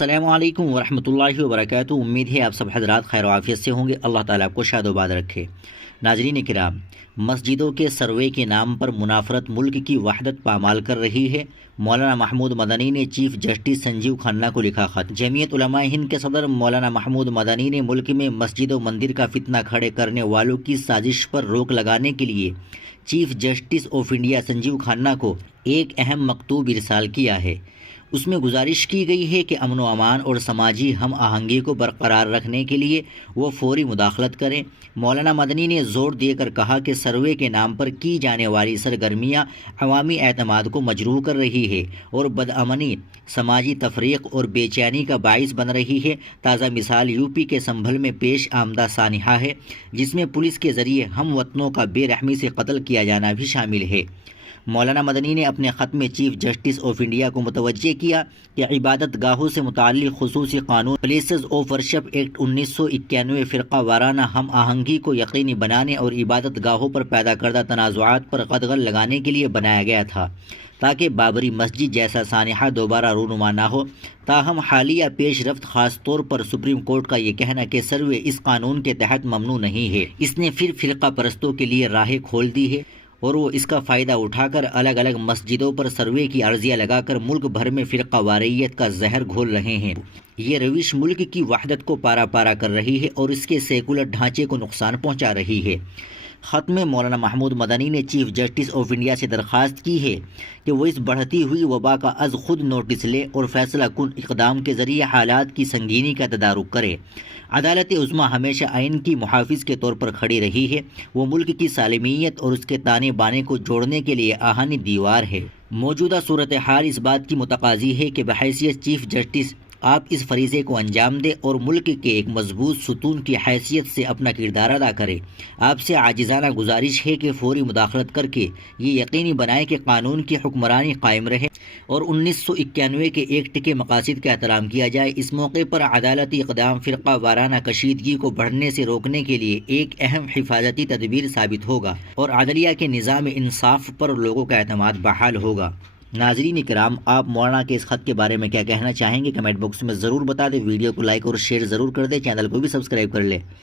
السلام علیکم ورحمۃ اللہ وبرکاتہ۔ امید ہے آپ سب حضرات خیر و عافیت سے ہوں گے۔ اللہ تعالیٰ آپ کو شاد و باد رکھے۔ ناظرین کرام، مسجدوں کے سروے کے نام پر منافرت ملک کی وحدت پامال کر رہی ہے۔ مولانا محمود مدنی نے چیف جسٹس سنجیو کھنہ کو لکھا خط۔ جمعیت علماء ہند کے صدر مولانا محمود مدنی نے ملک میں مسجد و مندر کا فتنہ کھڑے کرنے والوں کی سازش پر روک لگانے کے لیے chief justice of India Sanjeev Khanna کو ایک اہم مکتوب ارسال کیا ہے۔ اس میں گزارش کی گئی ہے کہ امن و امان اور سماجی ہم آہنگی کو برقرار رکھنے کے لیے وہ فوری مداخلت کریں۔ مولانا مدنی نے زور دے کر کہا کہ سروے کے نام پر کی جانے والی سرگرمیاں عوامی اعتماد کو مجروح کر رہی ہے اور بدامنی، سماجی تفریق اور بے چینی کا باعث بن رہی ہے۔ تازہ مثال یوپی کے سنبھل میں پیش آمدہ سانحہ ہے، جس میں پولیس کے ذریعے ہم وطنوں کا بے رحمی سے قتل کیا جانا بھی شامل ہے۔ مولانا مدنی نے اپنے خط میں چیف جسٹس آف انڈیا کو متوجہ کیا کہ عبادت گاہوں سے متعلق خصوصی قانون پلیسز آف ورشپ ایکٹ 1991 فرقہ وارانہ ہم آہنگی کو یقینی بنانے اور عبادت گاہوں پر پیدا کردہ تنازعات پر قدغن لگانے کے لیے بنایا گیا تھا تاکہ بابری مسجد جیسا سانحہ دوبارہ رونما نہ ہو۔ تاہم حالیہ پیش رفت، خاص طور پر سپریم کورٹ کا یہ کہنا کہ سروے اس قانون کے تحت ممنوع نہیں ہے، اس نے پھر فرقہ پرستوں کے لیے راہیں کھول دی ہے اور وہ اس کا فائدہ اٹھا کر الگ الگ مسجدوں پر سروے کی عرضیاں لگا کر ملک بھر میں فرقہ واریت کا زہر گھول رہے ہیں۔ یہ روش ملک کی وحدت کو پارا پارا کر رہی ہے اور اس کے سیکولر ڈھانچے کو نقصان پہنچا رہی ہے۔ خط میں مولانا محمود مدنی نے چیف جسٹس آف انڈیا سے درخواست کی ہے کہ وہ اس بڑھتی ہوئی وبا کا از خود نوٹس لے اور فیصلہ کن اقدام کے ذریعے حالات کی سنگینی کا تدارک کرے۔ عدالت عظمیٰ ہمیشہ آئین کی محافظ کے طور پر کھڑی رہی ہے۔ وہ ملک کی سالمیت اور اس کے تانے بانے کو جوڑنے کے لیے آہنی دیوار ہے۔ موجودہ صورتحال اس بات کی متقاضی ہے کہ بحیثیت چیف جسٹس آپ اس فریضے کو انجام دیں اور ملک کے ایک مضبوط ستون کی حیثیت سے اپنا کردار ادا کریں۔ آپ سے عاجزانہ گزارش ہے کہ فوری مداخلت کر کے یہ یقینی بنائیں کہ قانون کی حکمرانی قائم رہے اور 1991 کے ایکٹ کے مقاصد کا احترام کیا جائے۔ اس موقع پر عدالتی اقدام فرقہ وارانہ کشیدگی کو بڑھنے سے روکنے کے لیے ایک اہم حفاظتی تدبیر ثابت ہوگا اور عدلیہ کے نظام انصاف پر لوگوں کا اعتماد بحال ہوگا۔ ناظرین کرام، آپ مولانا کے اس خط کے بارے میں کیا کہنا چاہیں گے؟ کمنٹ باکس میں ضرور بتا دیں۔ ویڈیو کو لائک اور شیئر ضرور کر دیں، چینل کو بھی سبسکرائب کر لیں۔